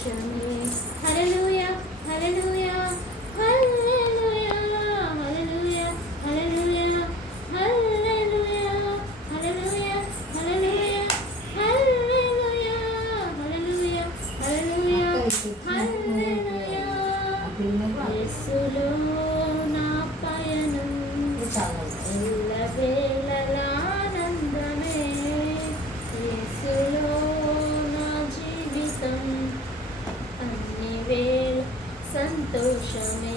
సంతోషమే. హల్లెలూయా హల్లెలూయా హల్లెలూయా హల్లెలూయా హల్లెలూయా హల్లెలూయా హల్లెలూయా హల్లెలూయా హల్లెలూయా హల్లెలూయా హల్లెలూయా హల్లెలూయా. యేసులో నా పయనం ఎల్లవేళలా ఆనందమే. యేసులో నా జీవితం అన్ని వేళ సంతోషమే.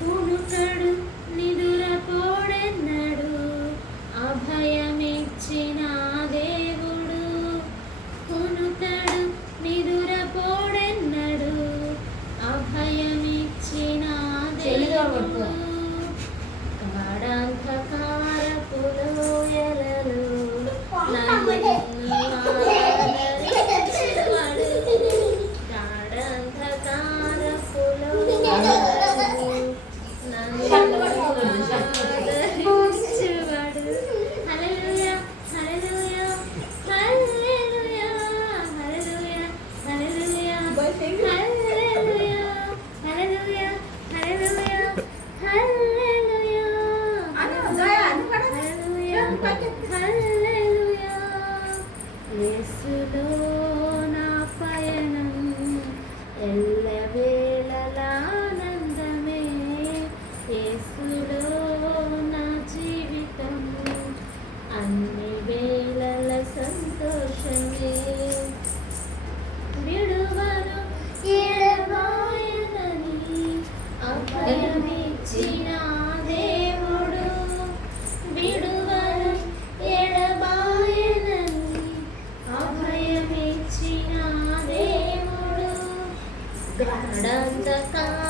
కునుకడు నిదురపోడెన్నడు అభయమిచ్చిన దేవుడు. కునుకడు నిదురపోడెన్నడు అభయమిచ్చిన దేవుడు. గాఢాంధకారపు లోయలలో నన్ను ఆదరించువాడు. గాఢాంధకారపు లోయలలో నన్ను ఆదరించువాడు. హల్లెలూయా హల్లెలూయా హల్లెలూయా హల్లెలూయా హల్లెలూయా హల్లెలూయా హల్లెలూయా హల్లెలూయా హల్లెలూయా హల్లెలూయా. యేసులో నా పయనం ఎల్లవేళలా ఆనందమే. యేసులో నా జీవితం అన్ని వేళల సంతోషమే. విడువను ఎడబాయనని అభయమిచ్చిన దేవుడు. విడువను ఎడబాయనని అభయమిచ్చిన దేవుడు. గాఢాంధకారపు